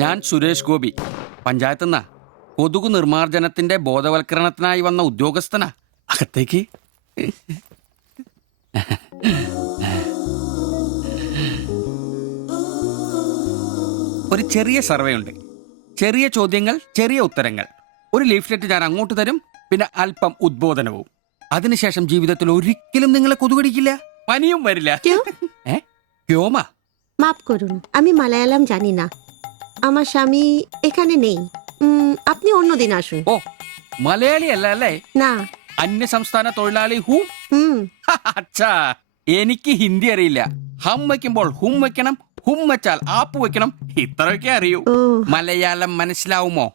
ഞാൻ സുരേഷ് ഗോപി, പഞ്ചായത്ത് നിന്നാ. കൊതുകു നിർമ്മാർജ്ജനത്തിന്റെ ബോധവൽക്കരണത്തിനായി വന്ന ഉദ്യോഗസ്ഥനാ. അകത്തേക്ക്. ഒരു ചെറിയ സർവേ ഉണ്ട്. ചെറിയ ചോദ്യങ്ങൾ, ചെറിയ ഉത്തരങ്ങൾ. ഒരു ലീഫ്ലെറ്റ് ഞാൻ അങ്ങോട്ട് തരും, പിന്നെ അല്പം ഉദ്ബോധനവും. അതിനുശേഷം ജീവിതത്തിൽ ഒരിക്കലും നിങ്ങളെ കൊതുകടിക്കില്ല, പനിയും വരില്ല. ക്യോമാ? মাফ করুন, আমি মালায়ালাম জানি না। আমার স্বামী এখানে নেই। আপনি অন্যদিন আসুন। ഓ, മലയാളി അല്ല അല്ലേ? না। അന്യ സംസ്ഥാന തൊഴിലാളി ഹൂം? അച്ഛാ, എനിക്ക് ഹിന്ദി അറിയില്ല. ഹം വയ്ക്കുമ്പോൾ ഹും വെക്കണം, ഹും വെച്ചാൽ ആപ്പ് വെക്കണം, ഇത്രയൊക്കെ അറിയൂ. മലയാളം മനസ്സിലാവുമോ?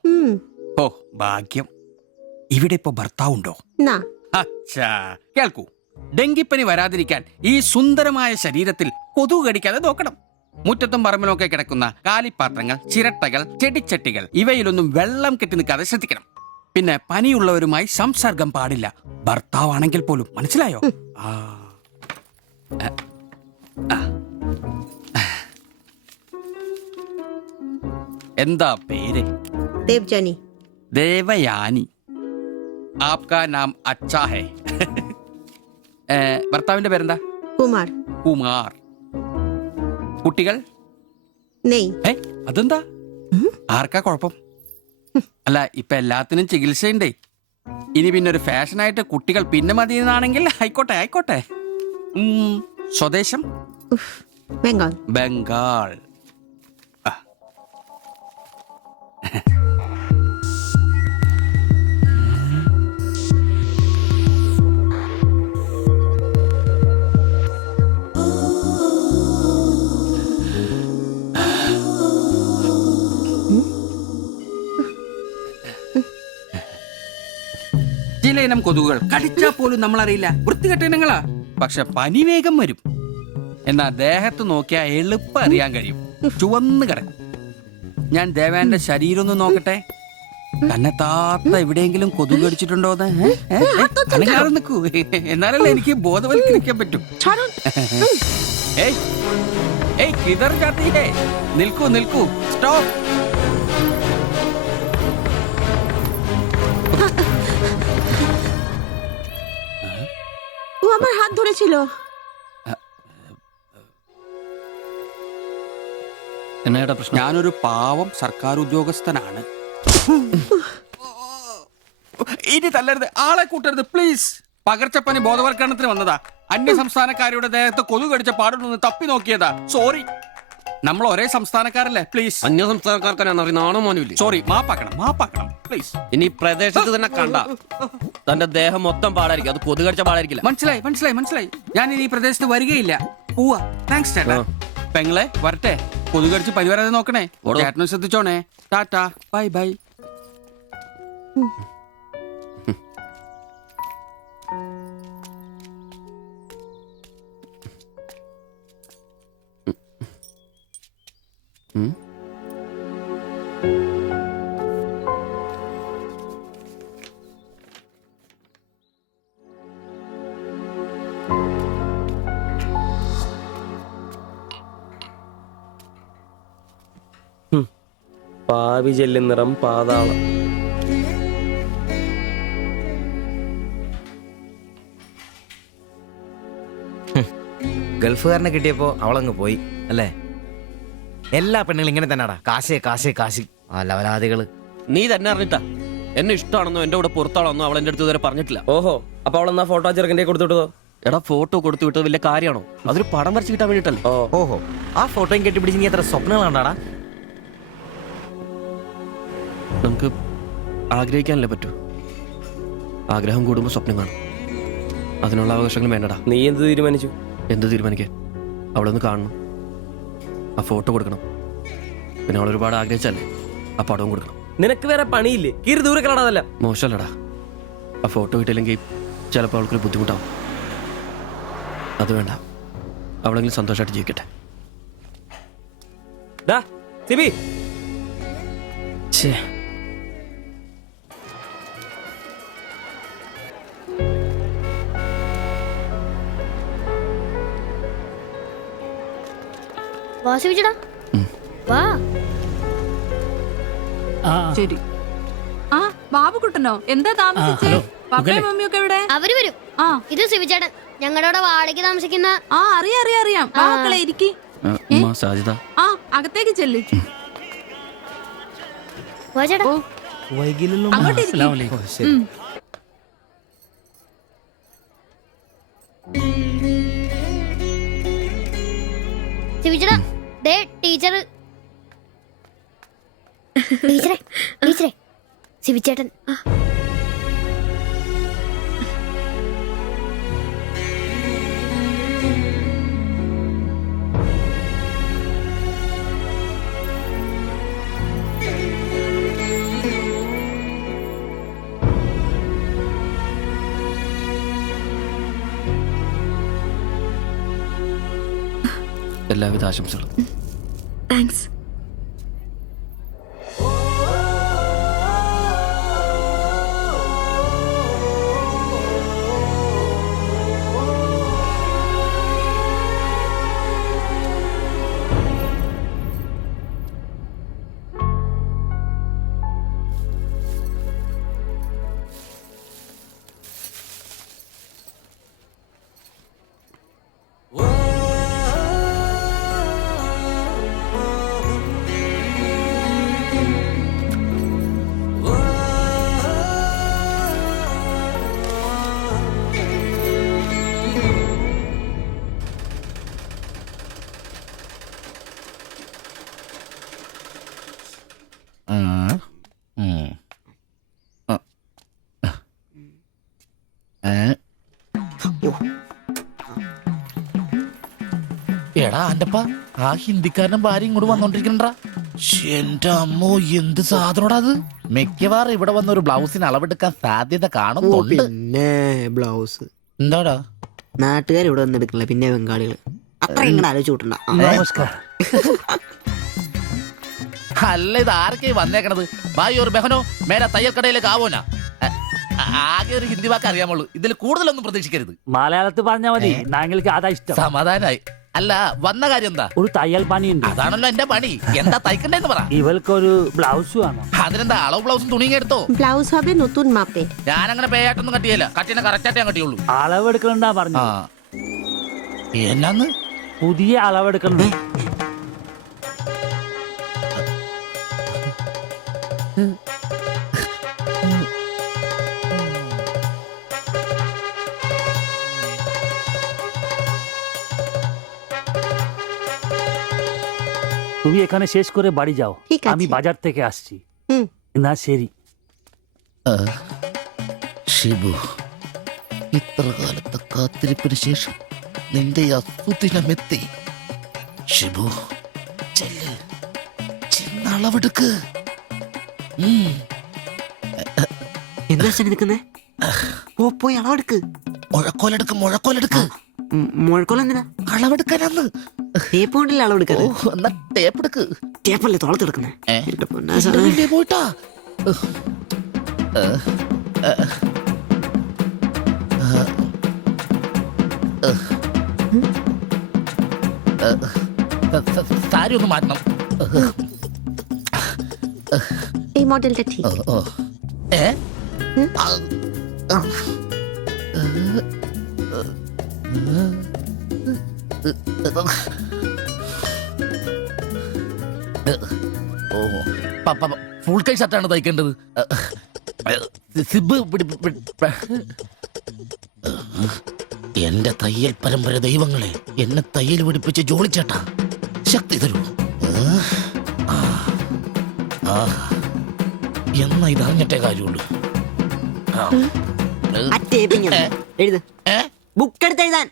ഓ, ഭാഗ്യം. ഇവിടെ ഇപ്പൊ ഭർത്താവുണ്ടോ? না। അച്ഛാ, കേൾക്കൂ. ഡെങ്കിപ്പനി വരാതിരിക്കാൻ ഈ സുന്ദരമായ ശരീരത്തിൽ കൊതുക് കടിക്കാതെ നോക്കണം. മുറ്റത്തും പറമ്പിലൊക്കെ കിടക്കുന്ന കാലിപ്പാത്രങ്ങൾ, ചിരട്ടകൾ, ചെടിച്ചട്ടികൾ ഇവയിലൊന്നും വെള്ളം കെട്ടി നിൽക്കാതെ ശ്രദ്ധിക്കണം. പിന്നെ പനിയുള്ളവരുമായി സംസർഗം പാടില്ല, ഭർത്താവാണെങ്കിൽ പോലും. മനസ്സിലായോ? എന്താ പേര്? ദേവ്ജാനി. ദേവയാനി. ആപ്കാ നാം അച്ഛാ ഹേ. ഭർത്താവിന്റെ പേരെന്താ? കുമാർ. കുമാർ. കുട്ടികൾ? നെയ്. അതെന്താ? ആർക്കാ കുഴപ്പം? അല്ല, ഇപ്പൊ എല്ലാത്തിനും ചികിത്സയുണ്ടേ. ഇനി പിന്നെ ഒരു ഫാഷനായിട്ട് കുട്ടികൾ പിന്നെ മതി എന്നാണെങ്കിൽ ആയിക്കോട്ടെ ആയിക്കോട്ടെ. സ്വദേശം? ബംഗാൾ. ബംഗാൾ. ചില ഇനം കൊതുകുകൾ കടിച്ചാൽ പോലും നമ്മളറിയില്ല, വൃത്തികെട്ട ഇനങ്ങളാ. പക്ഷെ പനി വേഗം വരും. എന്നാ ദേഹത്ത് നോക്കിയാൽ എളുപ്പം അറിയാൻ കഴിയും, ചുവന്ന് കിടക്കും. ഞാൻ ദേവാന്റെ ശരീരം ഒന്ന് നോക്കട്ടെ. തന്നെ താത്ത എവിടെയെങ്കിലും കൊതുക് കടിച്ചിട്ടുണ്ടോന്ന്? അനങ്ങാതെ നിൽക്കൂ, എന്നാലല്ലേ എനിക്ക് ബോധവൽക്കരിക്കാൻ പറ്റും. കിതർ ജാത്തി ഹേ. നിൽക്കൂ നിൽക്കൂ, സ്റ്റോപ്പ്. ও আমার হাত ধরেছিল। എന്നേടാ പ്രശ്നം? ഞാനൊരു പാവം സർക്കാർ ഉദ്യോഗസ്ഥനാണ്. ഇനി തല്ലരുത്, ആളെ കൂട്ടരുത് പ്ലീസ്. പകർച്ചപ്പനി ബോധവൽക്കരണത്തിന് വന്നതാ. അന്യ സംസ്ഥാനക്കാരുടെ ദേഹത്ത് കൊതുക് കടിച്ച പാടുണ്ടെന്ന് തപ്പി നോക്കിയതാ. സോറി, നമ്മൾ ഒരേ സംസ്ഥാനക്കാരല്ലേ, പ്ലീസ്. അന്യ സംസ്ഥാനക്കാർക്കാണോ മോനില്ലേ? സോറി, മാപ്പാക്കണം പ്ലീസ്. ഇനി പ്രദേശത്ത് തന്നെ കണ്ട തന്റെ ദേഹം മൊത്തം പാടായിരിക്കും, അത് കൊതുക് കടിച്ച പാടായിരിക്കില്ല. മനസ്സിലായി. ഞാൻ ഇനി പ്രദേശത്ത് വരികയില്ല. പോവാ. താങ്ക്സ് ചേട്ടാ. പെങ്ങളെ വരട്ടെ. കൊതുക് കടിച്ച് പനി വരാതെ നോക്കണേ. ചേട്ടനും ശ്രദ്ധിച്ചോണേ. Ta ta, bye bye. പാവി ജെല്ലിൻ നിറം പാതാളം. ഗൾഫുകാരനെ കിട്ടിയപ്പോ അവളങ്ങ് പോയി അല്ലേ? എല്ലാ പെണ്ണുങ്ങളും ഇങ്ങനെ തന്നെടാ, കാശ് ലവലാദികള്. നീ തന്നെ അറിഞ്ഞിട്ടാ എന്നെ ഇഷ്ടമാണെന്നോ എന്റെ കൂടെ പുറത്താണെന്നോ അവൾ എന്റെ അടുത്ത് ഇതുവരെ പറഞ്ഞിട്ടില്ല. ഓഹോ, അപ്പൊ അവളെന്നാ ഫോട്ടോ ചെറുക്കൻ്റെ കൊടുത്തുവിട്ടോ? എടാ, ഫോട്ടോ കൊടുത്തു വിട്ടത് വലിയ കാര്യമാണോ? അതൊരു പടം വരച്ച് കിട്ടാൻ വേണ്ടിട്ടല്ലേ. ഓഹോ, ആ ഫോട്ടോയും കെട്ടിപ്പിടിച്ച് നീ എത്ര സ്വപ്നങ്ങൾ കണ്ടാടാ? നമുക്ക് ആഗ്രഹിക്കാനല്ലേ പറ്റൂ. ആഗ്രഹം കൂടുമ്പോൾ സ്വപ്നം കാണും. അതിനുള്ള അവകാശങ്ങൾ വേണ്ടടാ. നീ എന്ത് തീരുമാനിച്ചു? എന്ത് തീരുമാനിക്കാൻ? അവളൊന്ന് കാണണം, ആ ഫോട്ടോ കൊടുക്കണം, പിന്നെ അവൾ ഒരുപാട് ആഗ്രഹിച്ചല്ലേ ആ പടവും കൊടുക്കണം. നിനക്ക് വേറെ പണിയില്ലേ? കീറി ദൂരെ കളടാതല്ല. മോശമല്ലടാ, ആ ഫോട്ടോ കിട്ടിയില്ലെങ്കിൽ ചിലപ്പോൾ അവൾക്കൊരു ബുദ്ധിമുട്ടാവും. അത് വേണ്ട, അവളെങ്കിലും സന്തോഷമായിട്ട് ജീവിക്കട്ടെ. സിബി, വാ. ശരി. ആ ബാബുക്കുട്ടനോ, എന്താ താമസിച്ചേ? പപ്പയും മമ്മിയൊക്കെ എവിടെ? അവര് വരും. ആ ഇത് സിവിചേട്ടൻ, ഞങ്ങളുടെ വാടകയ്ക്ക് താമസിക്കുന്ന. ആ അറിയാം. മക്കളെ ഇരിക്കി. സാധ്യത ആ അകത്തേക്ക് ചെല്ല്. വാ ചേട്ടാ. ഓ അങ്ങോട്ട് ഇരിക്ക്. ശരി. ഉം. സിവിചേട്ടാ, ദേ ടീച്ചർ. ടീച്ചറെ സിവിചേട്ടൻ. എല്ലാവിധ ആശംസകളും. താങ്ക്സ്. എടാ അന്റപ്പ, ആ ഹിന്ദിക്കാരനും ഭാര്യ ഇങ്ങോട്ട് വന്നോണ്ടിരിക്കണ്ടാ. എന്റെ അമ്മോ, എന്ത് സാധനോടാ അത്. മിക്കവാറും ഇവിടെ വന്ന ഒരു ബ്ലൗസിന് അളവെടുക്കാൻ സാധ്യത കാണുന്നുണ്ട്. പിന്നെ ബ്ലൗസ് എന്താടാ നാട്ടുകാർ ഇവിടെ വന്ന് എടുക്കണില്ല, പിന്നെ ബംഗാളികൾ. അത്ര ഇങ്ങനെ ആലോചിച്ച് കൂട്ടണ്ട. നമസ്കാരം. അല്ല, ഇത് ആർക്കേ വന്നേക്കണത്? ഭായി ഒരു ബഹനോ മേരെ തയ്യൽ കടയിലേക്ക് ആവോനാ. ആകെ ഒരു ഹിന്ദി വാക്ക് അറിയാമുള്ളൂ. ഇതിൽ കൂടുതലൊന്നും പ്രതീക്ഷിക്കരുത്. മലയാളത്തിൽ പറഞ്ഞാൽ മതി, ഞങ്ങൾക്ക് അതാ ഇഷ്ടം. സമാധാനായി. അല്ല, വന്ന കാര്യം എന്താ? ഒരു തയ്യൽ പണിയുണ്ട്. അതാണല്ലോ എന്റെ പണി. എന്താ തയ്ക്കണ്ടേന്ന് പറ. ഇവൾക്കൊരു ബ്ലൗസ് വേണം. അതിനെന്താ അളവ് ബ്ലൗസും തുണിയും എടുത്തോ? ব্লাউজ হবে নতুন মাপে। ഞാനങ്ങനെ പേയായിട്ടൊന്നും കട്ടിയല്ല. കട്ടിനെ കറക്റ്റായിട്ട് ഞാൻ കട്ടിയുള്ളൂ. അളവെടുക്കണ്ടാ പറഞ്ഞു. എന്നാന്ന്? പുതിയ അളവെടുക്കണം. তুমি এখানে শেষ করে বাড়ি যাও, ঠিক আছে। আমি বাজার থেকে আসছি। হুম। না ശരി. ഷിബു, ഇത്ര കാലത്തെ കാത്തിരിപ്പിന് ശേഷം നിന്റെ അസുദിനമെത്തി. ഷിബു, ചെല്ല്, ചെന്ന് അളവെടുക്ക്. എന്താ നിൽക്കുന്നേ? പോയി അളവെടുക്ക്. മുഴക്കോലെടുക്ക്. മുഴക്കോല എന്തിനാ? അളവെടുക്കാനാന്ന്. ടേപ്പ് കൊണ്ടല്ലേ അളവെടുക്കാറ്? എന്നാ ടേപ്പ് എടുക്ക്. ടേപ്പല്ലേ തോളത്തെടുക്കുന്നേ? പോയിട്ടാ. സാരി ഒന്ന് മാറ്റണം. এই মডেলটা ঠিক। ഏ? ഫുൾ കൈ ഷർട്ടാണ് തയ്ക്കേണ്ടത്. സിബ് എന്റെ തയ്യൽ പരമ്പര ദൈവങ്ങളെ, എന്നെ തയ്യൽ പിടിപ്പിച്ച് ജോളിച്ചേട്ടാ, ശക്തി തരൂ. എന്നാ ഇതറിഞ്ഞിട്ടേ കാര്യമുള്ളൂ. എഴുത്, ബുക്ക് എടുത്ത് എഴുതാൻ.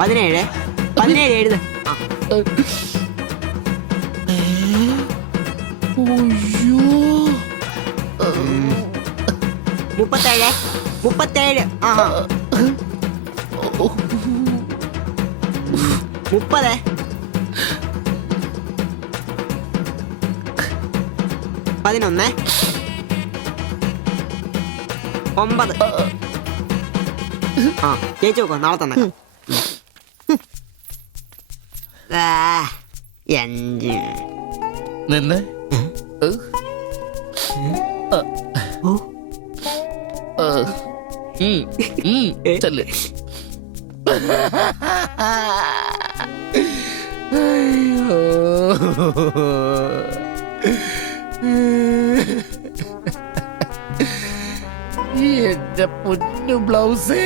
17 എഴുത്. 37. 30. 11. 9. ചേച്ചി നോക്കോ, നാളെ തന്നെ. അഞ്ച്. നിന്ന് ഓ ചെല്ല്. എന്റെ പൊന്നു ബ്ലൗസ്